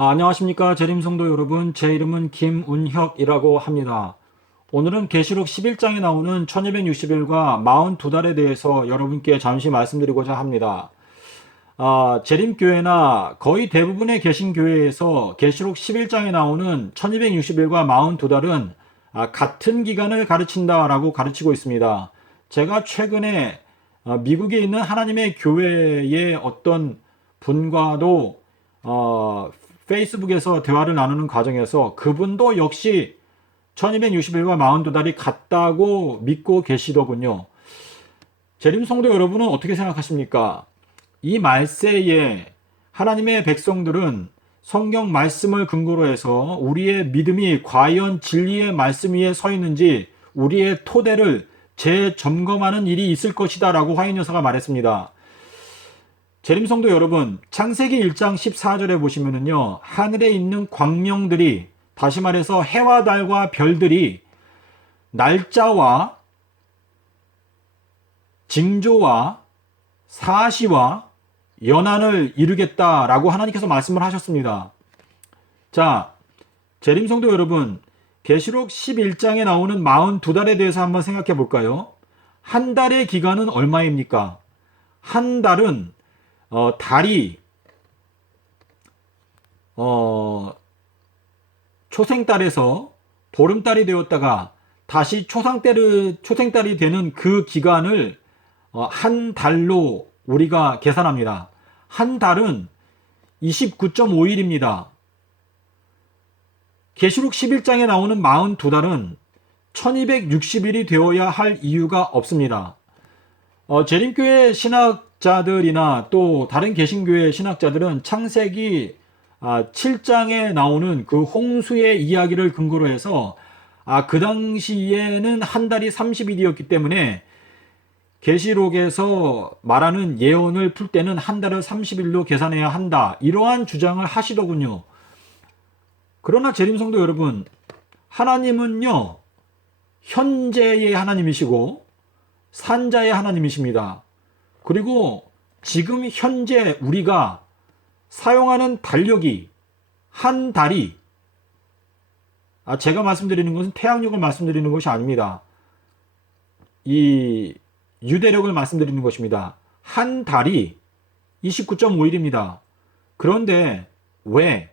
안녕하십니까 재림성도 여러분, 제 이름은 김운혁이라고 합니다. 오늘은 계시록 11장에 나오는 1260일과 42달에 대해서 여러분께 잠시 말씀드리고자 합니다. 재림교회나 거의 대부분의 개신교회에서 계시록 11장에 나오는 1260일과 42달은 같은 기간을 가르친다라고 가르치고 있습니다. 제가 최근에 미국에 있는 하나님의 교회의 어떤 분과도 페이스북에서 대화를 나누는 과정에서 그분도 역시 1260일과 42달이 같다고 믿고 계시더군요. 재림 성도 여러분은 어떻게 생각하십니까? 이 말세에 하나님의 백성들은 성경 말씀을 근거로 해서 우리의 믿음이 과연 진리의 말씀 위에 서 있는지 우리의 토대를 재점검하는 일이 있을 것이다 라고 화인 여사가 말했습니다. 재림성도 여러분, 창세기 1장 14절에 보시면은요, 하늘에 있는 광명들이, 다시 말해서 해와 달과 별들이 날짜와 징조와 사시와 연한을 이루겠다라고 하나님께서 말씀을 하셨습니다. 자, 재림성도 여러분, 계시록 11장에 나오는 42달에 대해서 한번 생각해 볼까요? 한 달의 기간은 얼마입니까? 한 달은 달이 초생달에서 보름달이 되었다가 다시 초생달이 되는 그 기간을 한 달로 우리가 계산합니다. 한 달은 29.5일입니다. 계시록 11장에 나오는 42달은 1260일이 되어야 할 이유가 없습니다. 재림교회 신학자들이나 또 다른 개신교회 신학자들은 창세기 7장에 나오는 그 홍수의 이야기를 근거로 해서 그 당시에는 한 달이 30일이었기 때문에 계시록에서 말하는 예언을 풀 때는 한 달을 30일로 계산해야 한다, 이러한 주장을 하시더군요. 그러나 재림성도 여러분, 하나님은요 현재의 하나님이시고 산자의 하나님이십니다. 그리고 지금 현재 우리가 사용하는 달력이, 한 달이, 제가 말씀드리는 것은 태양력을 말씀드리는 것이 아닙니다. 이 유대력을 말씀드리는 것입니다. 한 달이 29.5일입니다. 그런데 왜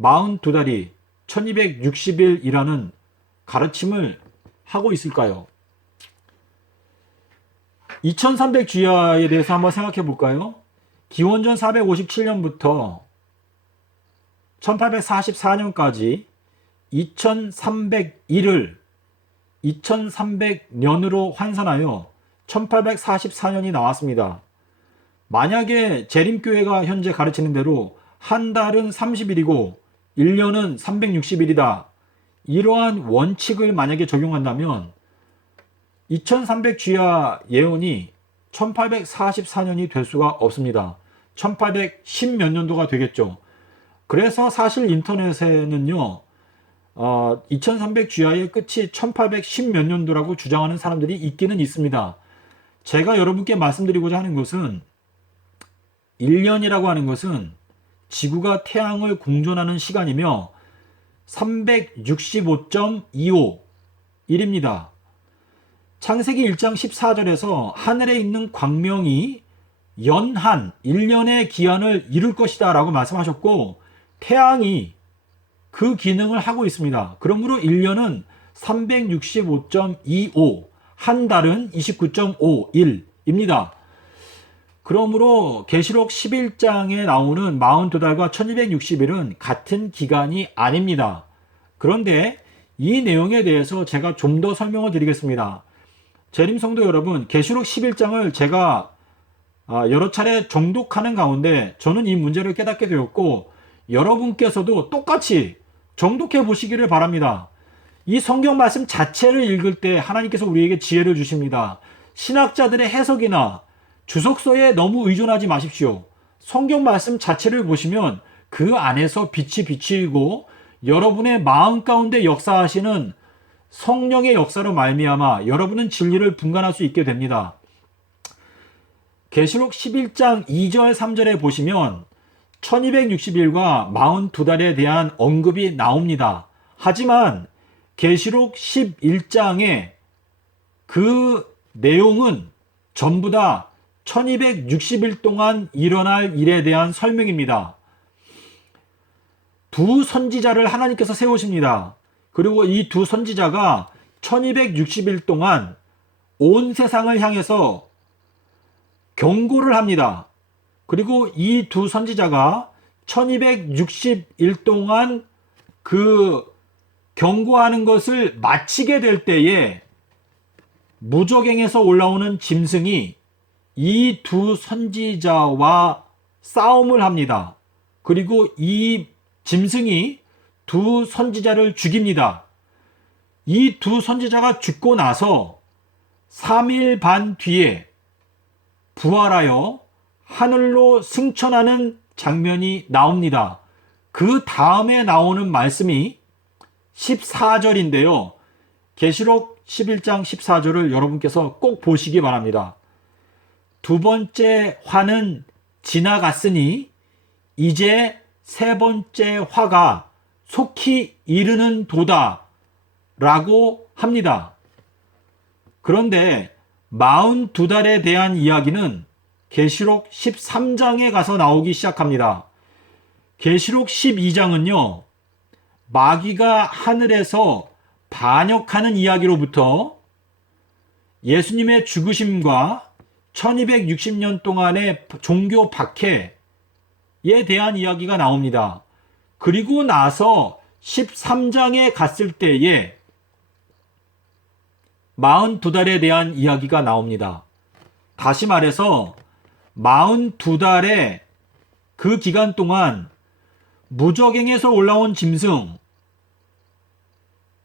42달이 1260일이라는 가르침을 하고 있을까요? 2300주야에 대해서 한번 생각해 볼까요? 기원전 457년부터 1844년까지 2301을 2300년으로 환산하여 1844년이 나왔습니다. 만약에 재림교회가 현재 가르치는 대로 한 달은 30일이고 1년은 360일이다. 이러한 원칙을 만약에 적용한다면 2300주야 예언이 1844년이 될 수가 없습니다. 1810 몇 년도가 되겠죠. 그래서 사실 인터넷에는요 2300주야의 끝이 1810 몇 년도라고 주장하는 사람들이 있기는 있습니다. 제가 여러분께 말씀드리고자 하는 것은 1년이라고 하는 것은 지구가 태양을 공전하는 시간이며 365.25일입니다. 창세기 1장 14절에서 하늘에 있는 광명이 연한 1년의 기한을 이룰 것이다 라고 말씀하셨고, 태양이 그 기능을 하고 있습니다. 그러므로 1년은 365.25, 한 달은 29.5일입니다. 그러므로 계시록 11장에 나오는 42달과 1260일은 같은 기간이 아닙니다. 그런데 이 내용에 대해서 제가 좀 더 설명을 드리겠습니다. 재림성도 여러분, 계시록 11장을 제가 여러 차례 정독하는 가운데 저는 이 문제를 깨닫게 되었고, 여러분께서도 똑같이 정독해 보시기를 바랍니다. 이 성경 말씀 자체를 읽을 때 하나님께서 우리에게 지혜를 주십니다. 신학자들의 해석이나 주석서에 너무 의존하지 마십시오. 성경 말씀 자체를 보시면 그 안에서 빛이 비치고 여러분의 마음 가운데 역사하시는 성령의 역사로 말미암아 여러분은 진리를 분간할 수 있게 됩니다. 계시록 11장 2절 3절에 보시면 1260일과 42달에 대한 언급이 나옵니다. 하지만 계시록 11장에 그 내용은 전부 다 1260일 동안 일어날 일에 대한 설명입니다. 두 선지자를 하나님께서 세우십니다. 그리고 이 두 선지자가 1260일 동안 온 세상을 향해서 경고를 합니다. 그리고 이 두 선지자가 1260일 동안 그 경고하는 것을 마치게 될 때에 무저갱에서 올라오는 짐승이 이 두 선지자와 싸움을 합니다. 그리고 이 짐승이 두 선지자를 죽입니다. 이 두 선지자가 죽고 나서 3일 반 뒤에 부활하여 하늘로 승천하는 장면이 나옵니다. 그 다음에 나오는 말씀이 14절인데요. 계시록 11장 14절을 여러분께서 꼭 보시기 바랍니다. 두 번째 화는 지나갔으니 이제 세 번째 화가 속히 이르는 도다 라고 합니다. 그런데 42달에 대한 이야기는 계시록 13장에 가서 나오기 시작합니다. 계시록 12장은요, 마귀가 하늘에서 반역하는 이야기로부터 예수님의 죽으심과 1260년 동안의 종교 박해에 대한 이야기가 나옵니다. 그리고 나서 13장에 갔을 때에 42달에 대한 이야기가 나옵니다. 다시 말해서 42달의 그 기간 동안 무저갱에서 올라온 짐승,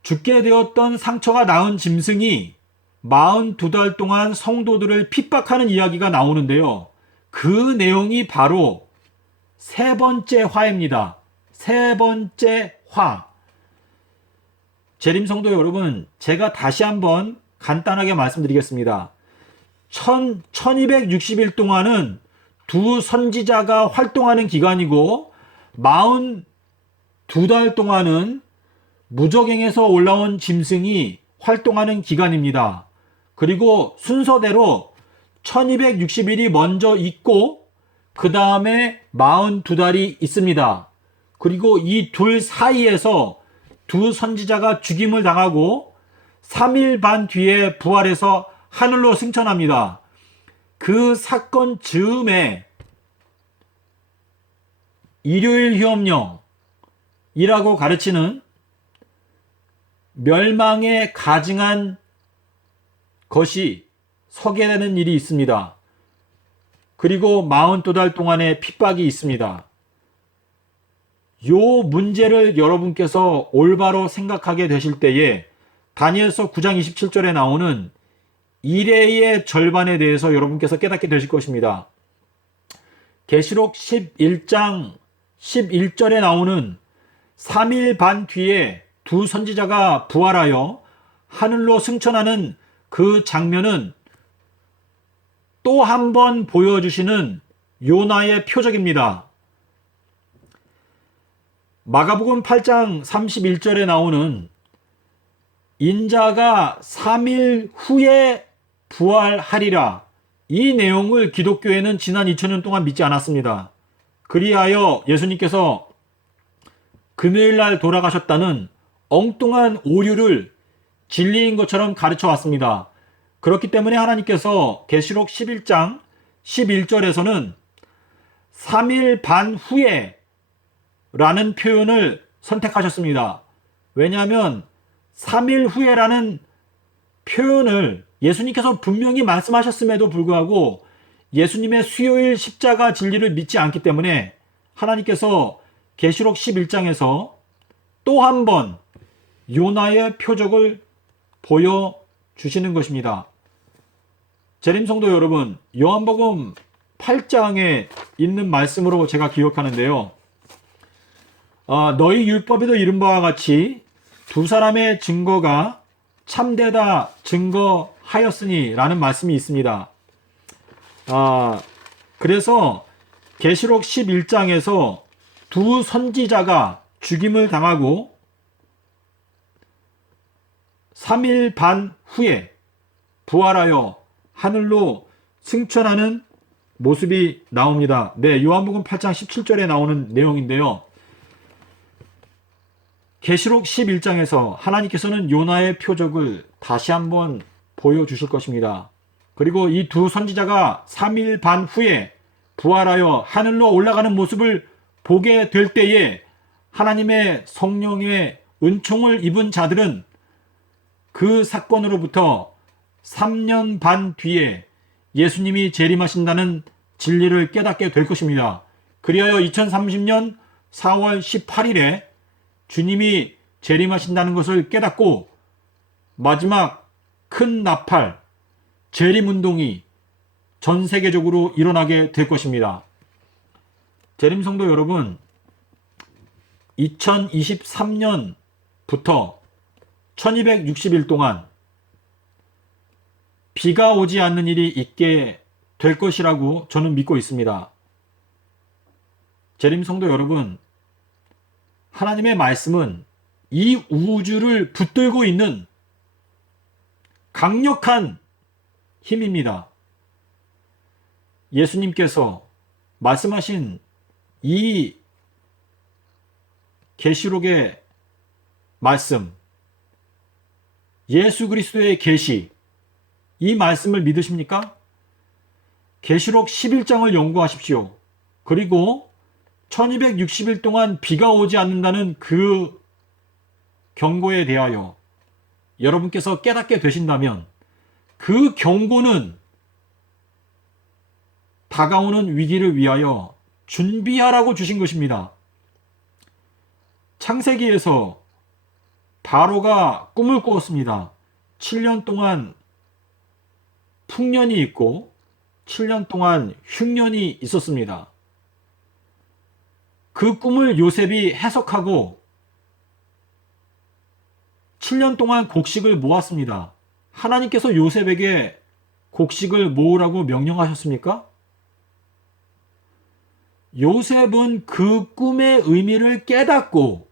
죽게 되었던 상처가 나은 짐승이 42달 동안 성도들을 핍박하는 이야기가 나오는데요. 그 내용이 바로 세 번째 화입니다. 세 번째 화. 재림 성도 여러분, 제가 다시 한번 간단하게 말씀드리겠습니다. 1260일 동안은 두 선지자가 활동하는 기간이고 42달 동안은 무저갱에서 올라온 짐승이 활동하는 기간입니다. 그리고 순서대로 1260일이 먼저 있고 그 다음에 42달이 있습니다. 그리고 이 둘 사이에서 두 선지자가 죽임을 당하고 3일 반 뒤에 부활해서 하늘로 승천합니다. 그 사건 즈음에 일요일 휴업령이라고 가르치는 멸망에 가증한 것이 서게 되는 일이 있습니다. 그리고 42달 동안의 핍박이 있습니다. 요 문제를 여러분께서 올바로 생각하게 되실 때에 다니엘서 9장 27절에 나오는 이레의 절반에 대해서 여러분께서 깨닫게 되실 것입니다. 계시록 11장 11절에 나오는 3일 반 뒤에 두 선지자가 부활하여 하늘로 승천하는 그 장면은 또 한 번 보여주시는 요나의 표적입니다. 마가복음 8장 31절에 나오는 인자가 3일 후에 부활하리라. 이 내용을 기독교에는 지난 2000년 동안 믿지 않았습니다. 그리하여 예수님께서 금요일날 돌아가셨다는 엉뚱한 오류를 진리인 것처럼 가르쳐 왔습니다. 그렇기 때문에 하나님께서 계시록 11장 11절에서는 3일 반 후에 라는 표현을 선택하셨습니다. 왜냐하면 3일 후에라는 표현을 예수님께서 분명히 말씀하셨음에도 불구하고 예수님의 수요일 십자가 진리를 믿지 않기 때문에 하나님께서 계시록 11장에서 또 한 번 요나의 표적을 보여주시는 것입니다. 재림성도 여러분, 요한복음 8장에 있는 말씀으로 제가 기억하는데요. 너희 율법에도 이른 바와 같이 두 사람의 증거가 참되다 증거하였으니 라는 말씀이 있습니다. 그래서 계시록 11장에서 두 선지자가 죽임을 당하고 3일 반 후에 부활하여 하늘로 승천하는 모습이 나옵니다. 네, 요한복음 8장 17절에 나오는 내용인데요. 계시록 11장에서 하나님께서는 요나의 표적을 다시 한번 보여주실 것입니다. 그리고 이 두 선지자가 3일 반 후에 부활하여 하늘로 올라가는 모습을 보게 될 때에 하나님의 성령의 은총을 입은 자들은 그 사건으로부터 3년 반 뒤에 예수님이 재림하신다는 진리를 깨닫게 될 것입니다. 그리하여 2030년 4월 18일에 주님이 재림하신다는 것을 깨닫고 마지막 큰 나팔, 재림운동이 전 세계적으로 일어나게 될 것입니다. 재림성도 여러분, 2023년부터 1260일 동안 비가 오지 않는 일이 있게 될 것이라고 저는 믿고 있습니다. 재림성도 여러분, 하나님의 말씀은 이 우주를 붙들고 있는 강력한 힘입니다. 예수님께서 말씀하신 이 계시록의 말씀, 예수 그리스도의 계시, 이 말씀을 믿으십니까? 계시록 11장을 연구하십시오. 그리고 1260일 동안 비가 오지 않는다는 그 경고에 대하여 여러분께서 깨닫게 되신다면 그 경고는 다가오는 위기를 위하여 준비하라고 주신 것입니다. 창세기에서 바로가 꿈을 꾸었습니다. 7년 동안 풍년이 있고 7년 동안 흉년이 있었습니다. 그 꿈을 요셉이 해석하고 7년 동안 곡식을 모았습니다. 하나님께서 요셉에게 곡식을 모으라고 명령하셨습니까? 요셉은 그 꿈의 의미를 깨닫고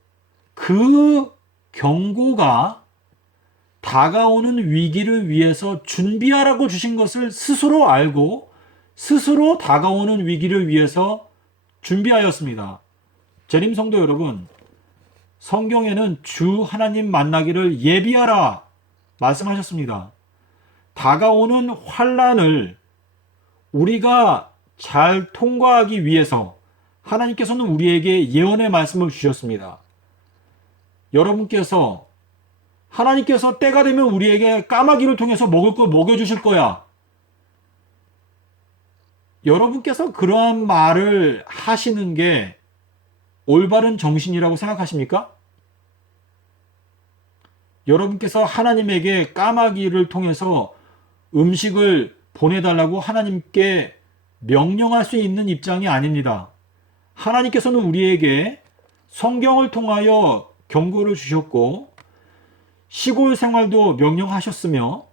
그 경고가 다가오는 위기를 위해서 준비하라고 주신 것을 스스로 알고 스스로 다가오는 위기를 위해서 준비하였습니다. 재림성도 여러분, 성경에는 주 하나님 만나기를 예비하라 말씀하셨습니다. 다가오는 환난을 우리가 잘 통과하기 위해서 하나님께서는 우리에게 예언의 말씀을 주셨습니다. 여러분께서 하나님께서 때가 되면 우리에게 까마귀를 통해서 먹을 걸 먹여주실 거야. 여러분께서 그러한 말을 하시는 게 올바른 정신이라고 생각하십니까? 여러분께서 하나님에게 까마귀를 통해서 음식을 보내달라고 하나님께 명령할 수 있는 입장이 아닙니다. 하나님께서는 우리에게 성경을 통하여 경고를 주셨고 시골 생활도 명령하셨으며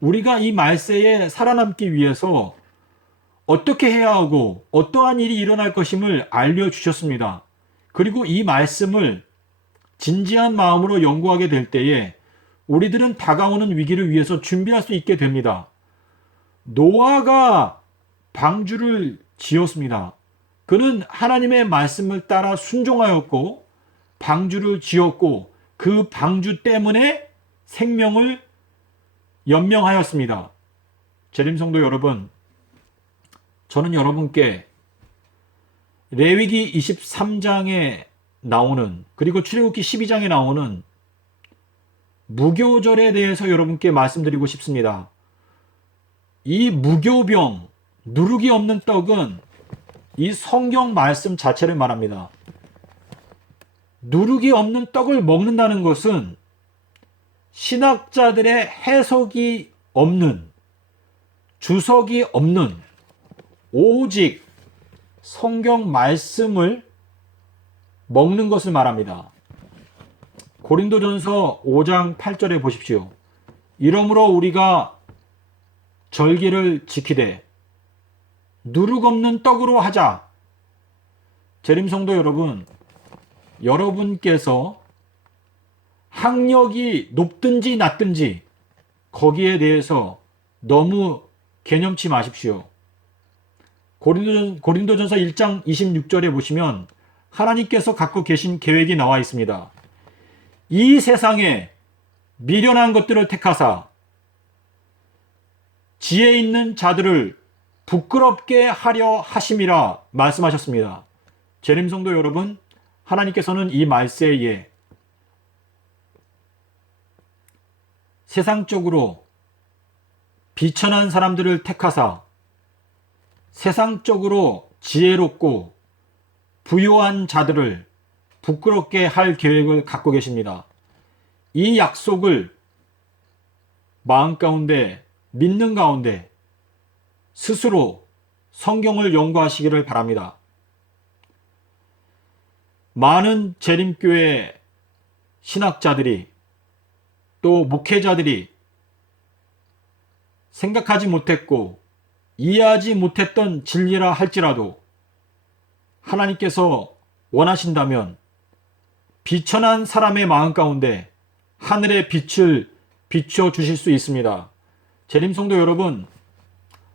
우리가 이 말세에 살아남기 위해서 어떻게 해야 하고 어떠한 일이 일어날 것임을 알려주셨습니다. 그리고 이 말씀을 진지한 마음으로 연구하게 될 때에 우리들은 다가오는 위기를 위해서 준비할 수 있게 됩니다. 노아가 방주를 지었습니다. 그는 하나님의 말씀을 따라 순종하였고 방주를 지었고 그 방주 때문에 생명을 연명하였습니다. 재림성도 여러분, 저는 여러분께 레위기 23장에 나오는 그리고 출애굽기 12장에 나오는 무교절에 대해서 여러분께 말씀드리고 싶습니다. 이 무교병, 누룩이 없는 떡은 이 성경 말씀 자체를 말합니다. 누룩이 없는 떡을 먹는다는 것은 신학자들의 해석이 없는, 주석이 없는 오직 성경 말씀을 먹는 것을 말합니다. 고린도전서 5장 8절에 보십시오. 이러므로 우리가 절기를 지키되 누룩 없는 떡으로 하자. 재림성도 여러분, 여러분께서 학력이 높든지 낮든지 거기에 대해서 너무 개념치 마십시오. 고린도전서 1장 26절에 보시면 하나님께서 갖고 계신 계획이 나와 있습니다. 이 세상에 미련한 것들을 택하사 지혜 있는 자들을 부끄럽게 하려 하심이라 말씀하셨습니다. 재림성도 여러분, 하나님께서는 이 말세에 세상적으로 비천한 사람들을 택하사 세상적으로 지혜롭고 부유한 자들을 부끄럽게 할 계획을 갖고 계십니다. 이 약속을 마음 가운데 믿는 가운데 스스로 성경을 연구하시기를 바랍니다. 많은 재림교회 신학자들이 또 목회자들이 생각하지 못했고 이해하지 못했던 진리라 할지라도 하나님께서 원하신다면 비천한 사람의 마음 가운데 하늘의 빛을 비춰 주실 수 있습니다. 재림성도 여러분,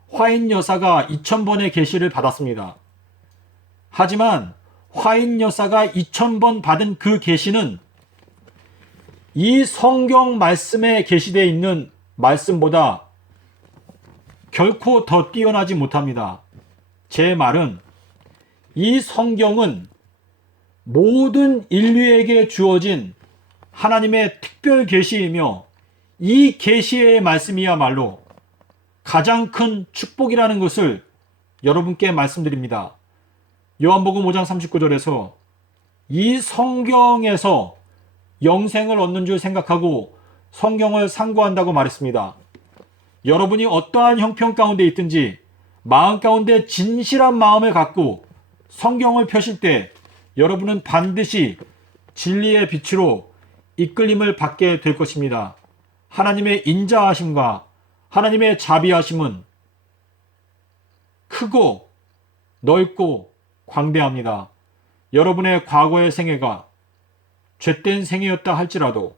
화인 여사가 2000번의 계시를 받았습니다. 하지만 화인 여사가 2000번 받은 그 계시는 이 성경 말씀에 계시되어 있는 말씀보다 결코 더 뛰어나지 못합니다. 제 말은 이 성경은 모든 인류에게 주어진 하나님의 특별 계시이며 이 계시의 말씀이야말로 가장 큰 축복이라는 것을 여러분께 말씀드립니다. 요한복음 5장 39절에서 이 성경에서 영생을 얻는 줄 생각하고 성경을 상고한다고 말했습니다. 여러분이 어떠한 형편 가운데 있든지 마음 가운데 진실한 마음을 갖고 성경을 펴실 때 여러분은 반드시 진리의 빛으로 이끌림을 받게 될 것입니다. 하나님의 인자하심과 하나님의 자비하심은 크고 넓고 광대합니다. 여러분의 과거의 생애가 죄된 생애였다 할지라도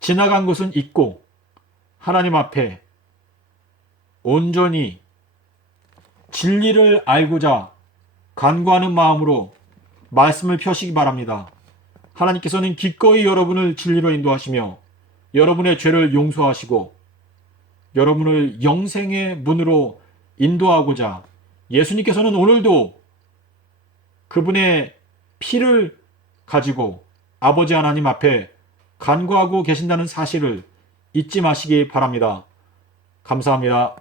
지나간 것은 잊고 하나님 앞에 온전히 진리를 알고자 간구하는 마음으로 말씀을 펴시기 바랍니다. 하나님께서는 기꺼이 여러분을 진리로 인도하시며 여러분의 죄를 용서하시고 여러분을 영생의 문으로 인도하고자 예수님께서는 오늘도 그분의 피를 가지고 아버지 하나님 앞에 간구하고 계신다는 사실을 잊지 마시기 바랍니다. 감사합니다.